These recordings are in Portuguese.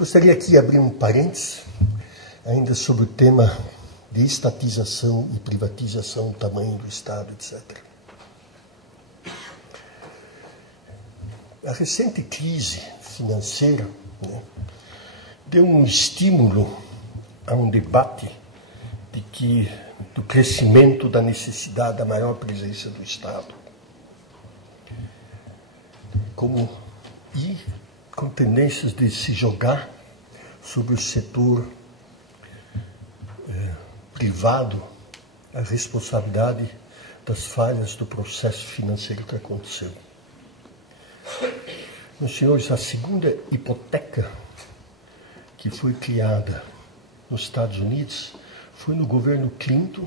Gostaria aqui de abrir um parênteses, ainda sobre o tema de estatização e privatização, tamanho do Estado, etc. A recente crise financeira, né, deu um estímulo a um debate do crescimento da necessidade da maior presença do Estado. E com tendências de se jogar sobre o setor privado a responsabilidade das falhas do processo financeiro que aconteceu. Meus senhores, a segunda hipoteca que foi criada nos Estados Unidos foi no governo Clinton,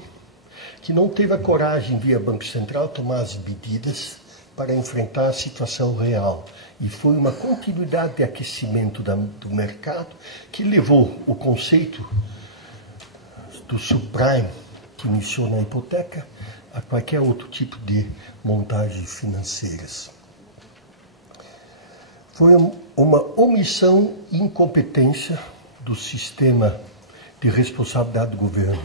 que não teve a coragem, via Banco Central, tomar as medidas para enfrentar a situação real. E foi uma continuidade de aquecimento do mercado que levou o conceito do subprime, que iniciou na hipoteca, a qualquer outro tipo de montagens financeiras. Foi uma omissão e incompetência do sistema de responsabilidade do governo.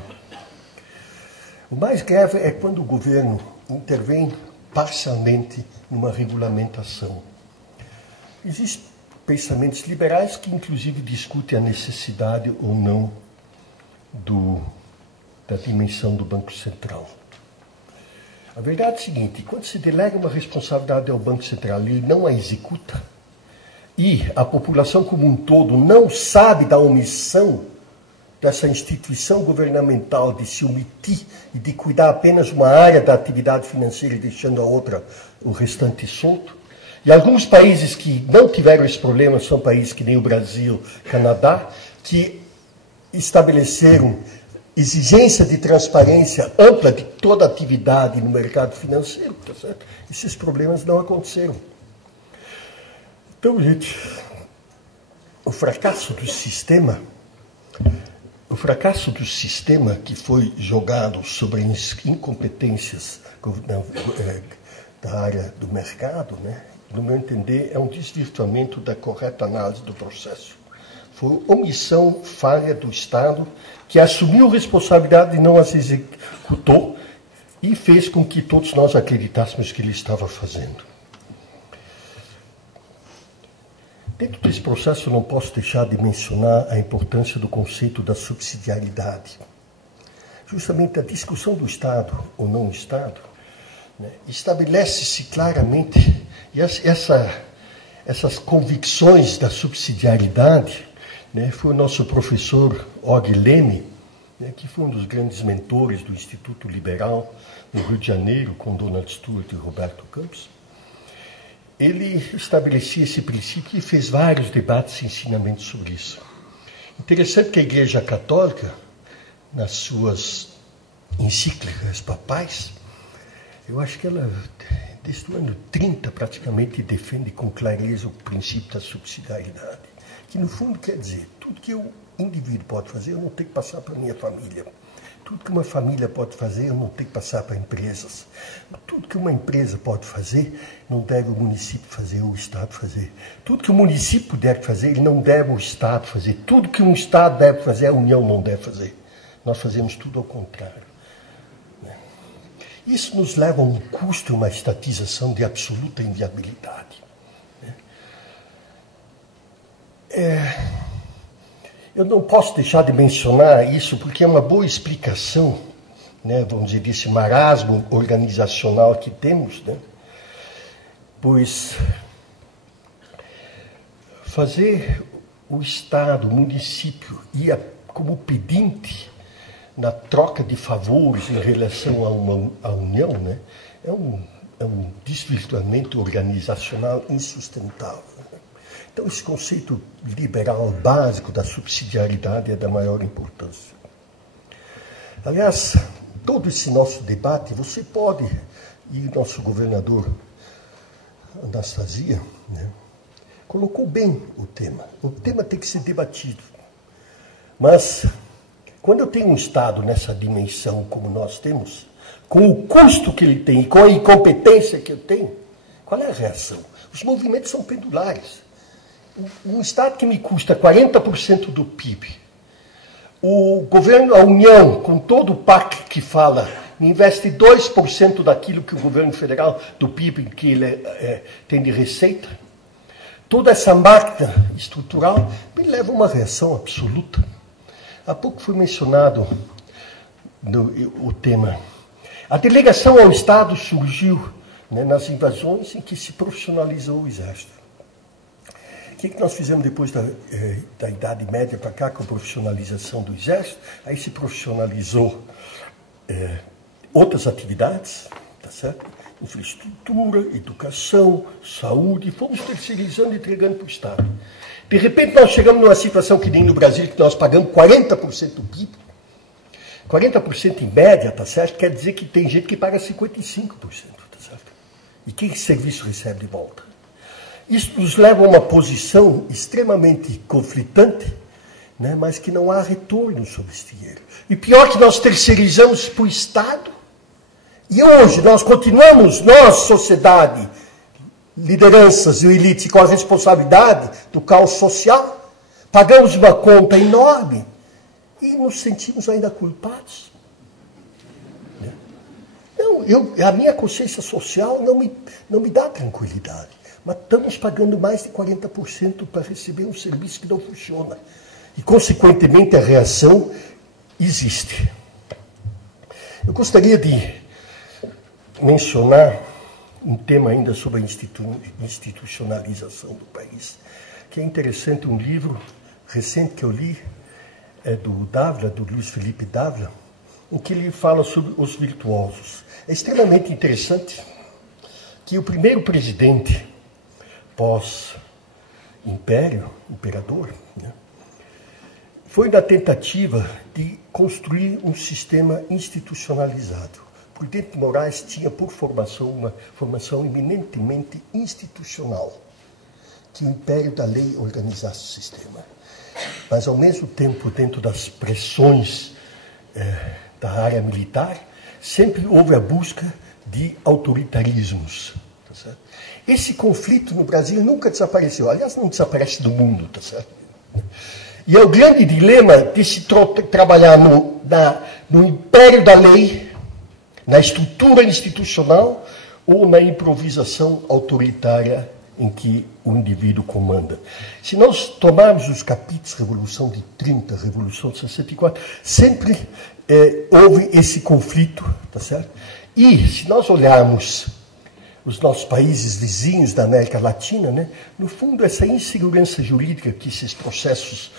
O mais grave é quando o governo intervém parcialmente numa regulamentação. Existem pensamentos liberais que, inclusive, discutem a necessidade ou não da dimensão do Banco Central. A verdade é a seguinte: quando se delega uma responsabilidade ao Banco Central e ele não a executa, e a população como um todo não sabe da omissão dessa instituição governamental de se omitir e de cuidar apenas uma área da atividade financeira e deixando a outra, o restante solto. E alguns países que não tiveram esse problema são países que nem o Brasil, Canadá, que estabeleceram exigência de transparência ampla de toda a atividade no mercado financeiro, tá certo? Esses problemas não aconteceram. Então, gente, o fracasso do sistema que foi jogado sobre incompetências da área do mercado, né, no meu entender, é um desvirtuamento da correta análise do processo. Foi omissão, falha do Estado, que assumiu responsabilidade e não as executou e fez com que todos nós acreditássemos que ele estava fazendo. Dentro desse processo, eu não posso deixar de mencionar a importância do conceito da subsidiariedade. Justamente a discussão do Estado ou não Estado, né, estabelece-se claramente, e essas convicções da subsidiariedade, né, foi o nosso professor Og Leme, né, que foi um dos grandes mentores do Instituto Liberal no Rio de Janeiro, com Donald Stewart e Roberto Campos. Ele estabelecia esse princípio e fez vários debates e ensinamentos sobre isso. Interessante que a Igreja Católica, nas suas encíclicas papais, eu acho que ela, desde o ano 30, praticamente, defende com clareza o princípio da subsidiariedade, que, no fundo, quer dizer, tudo que o indivíduo pode fazer, eu não tenho que passar para a minha família. Tudo que uma família pode fazer, eu não tenho que passar para empresas. Tudo que uma empresa pode fazer, não deve o município fazer ou o Estado fazer. Tudo que o município deve fazer, ele não deve o Estado fazer. Tudo que um Estado deve fazer, a União não deve fazer. Nós fazemos tudo ao contrário. Isso nos leva a um custo e uma estatização de absoluta inviabilidade. Eu não posso deixar de mencionar isso porque é uma boa explicação, né, vamos dizer, desse marasmo organizacional que temos, né? Pois fazer o Estado, o município, ir como pedinte na troca de favores em relação à União, né, é um desvirtuamento organizacional insustentável. Então, esse conceito liberal básico da subsidiariedade é da maior importância. Aliás, todo esse nosso debate, você pode, e o nosso governador Anastasia, né, colocou bem o tema. O tema tem que ser debatido. Mas, quando eu tenho um Estado nessa dimensão como nós temos, com o custo que ele tem e com a incompetência que eu tenho, qual é a reação? Os movimentos são pendulares. Um Estado que me custa 40% do PIB, o governo, a União, com todo o PAC que fala, investe 2% daquilo que o governo federal, do PIB que ele tem de receita. Toda essa máquina estrutural me leva a uma reação absoluta. Há pouco foi mencionado o tema. A delegação ao Estado surgiu, né, nas invasões em que se profissionalizou o Exército. O que nós fizemos depois da Idade Média para cá, com a profissionalização do Exército? Aí se profissionalizou outras atividades, tá certo? Infraestrutura, educação, saúde, fomos terceirizando e entregando para o Estado. De repente nós chegamos numa situação que nem no Brasil, que nós pagamos 40% do PIB. 40% em média, tá certo? Quer dizer que tem gente que paga 55%, tá certo? E que serviço recebe de volta? Isso nos leva a uma posição extremamente conflitante, né, mas que não há retorno sobre esse dinheiro. E pior que nós terceirizamos para o Estado, e hoje nós continuamos, nós, sociedade, lideranças e elite, com a responsabilidade do caos social, pagamos uma conta enorme e nos sentimos ainda culpados. Não, a minha consciência social não me dá tranquilidade, mas estamos pagando mais de 40% para receber um serviço que não funciona. E, consequentemente, a reação existe. Eu gostaria de mencionar um tema ainda sobre a institucionalização do país, que é interessante, um livro recente que eu li, é do Dávila, do Luiz Felipe Dávila, em que ele fala sobre os virtuosos. É extremamente interessante que o primeiro presidente pós-imperador, né, foi na tentativa de construir um sistema institucionalizado. Prudente de Moraes tinha por formação uma formação eminentemente institucional, que o império da lei organizasse o sistema. Mas, ao mesmo tempo, dentro das pressões da área militar, sempre houve a busca de autoritarismos. Tá certo? Esse conflito no Brasil nunca desapareceu. Aliás, não desaparece do mundo. Tá certo? E é o grande dilema de se trabalhar no império da lei, na estrutura institucional ou na improvisação autoritária em que o indivíduo comanda. Se nós tomarmos os capítulos Revolução de 30, Revolução de 64, sempre houve esse conflito, tá certo? E se nós olharmos os nossos países vizinhos da América Latina, né, no fundo, essa insegurança jurídica que esses processos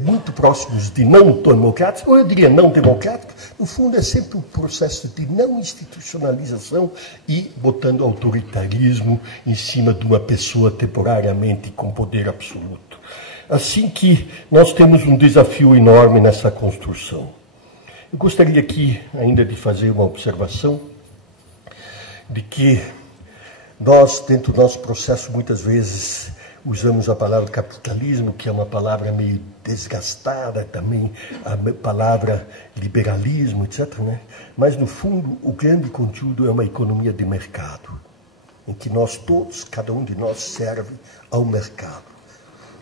muito próximos de não democráticos, ou eu diria não democráticos, no fundo é sempre um processo de não institucionalização e botando autoritarismo em cima de uma pessoa temporariamente com poder absoluto. Assim que nós temos um desafio enorme nessa construção. Eu gostaria aqui ainda de fazer uma observação de que nós, dentro do nosso processo, muitas vezes usamos a palavra capitalismo, que é uma palavra meio desgastada, também a palavra liberalismo, etc., né? Mas, no fundo, o grande conteúdo é uma economia de mercado, em que nós todos, cada um de nós, serve ao mercado.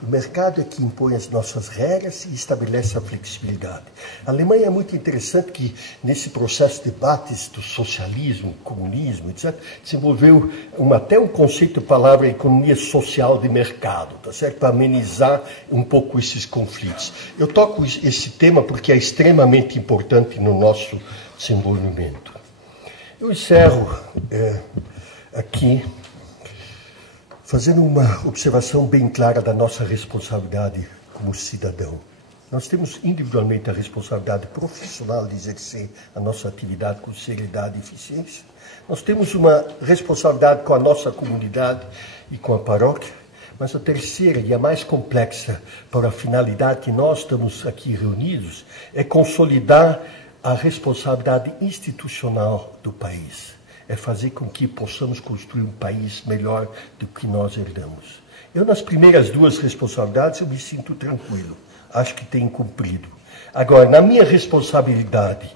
O mercado é que impõe as nossas regras e estabelece a flexibilidade. A Alemanha é muito interessante que, nesse processo de debates do socialismo, comunismo, etc., desenvolveu até um conceito de palavra economia social de mercado, tá certo? Para amenizar um pouco esses conflitos. Eu toco esse tema porque é extremamente importante no nosso desenvolvimento. Eu encerro aqui fazendo uma observação bem clara da nossa responsabilidade como cidadão. Nós temos individualmente a responsabilidade profissional de exercer a nossa atividade com seriedade e eficiência. Nós temos uma responsabilidade com a nossa comunidade e com a paróquia, mas a terceira e a mais complexa para a finalidade que nós estamos aqui reunidos é consolidar a responsabilidade institucional do país. É fazer com que possamos construir um país melhor do que nós herdamos. Eu, nas primeiras duas responsabilidades, eu me sinto tranquilo. Acho que tenho cumprido. Agora, na minha responsabilidade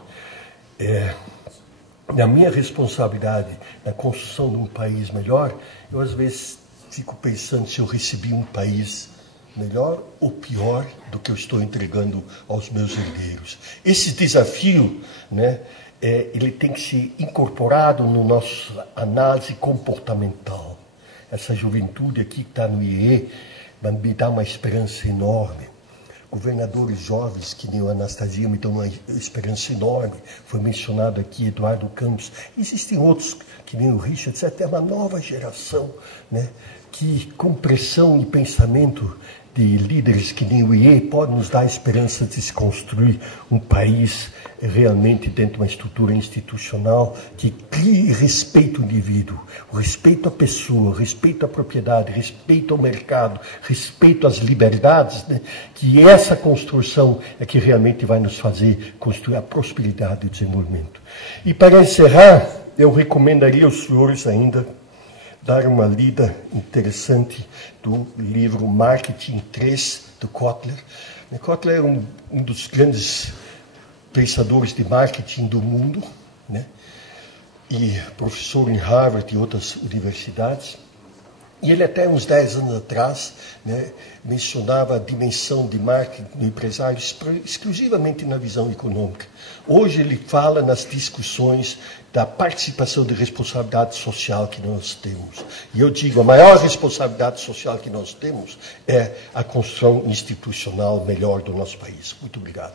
na construção de um país melhor, eu, às vezes, fico pensando se eu recebi um país melhor ou pior do que eu estou entregando aos meus herdeiros. Esse desafio, né, ele tem que ser incorporado no nosso análise comportamental. Essa juventude aqui que está no IE me dá uma esperança enorme. Governadores jovens, que nem o Anastasia, me dão uma esperança enorme. Foi mencionado aqui Eduardo Campos. Existem outros, que nem o Richard, etc. É uma nova geração, né, que, com pressão e pensamento de líderes que nem o IE, pode nos dar a esperança de se construir um país realmente dentro de uma estrutura institucional que crie respeito ao indivíduo, respeito à pessoa, respeito à propriedade, respeito ao mercado, respeito às liberdades, né? Que essa construção é que realmente vai nos fazer construir a prosperidade e o desenvolvimento. E para encerrar, eu recomendaria aos senhores ainda dar uma lida interessante do livro Marketing 3, do Kotler. Kotler é um dos grandes pensadores de marketing do mundo, né? E professor em Harvard e outras universidades. E ele até uns 10 anos atrás, né, mencionava a dimensão de marketing do empresário exclusivamente na visão econômica. Hoje ele fala nas discussões da participação de responsabilidade social que nós temos. E eu digo, a maior responsabilidade social que nós temos é a construção institucional melhor do nosso país. Muito obrigado.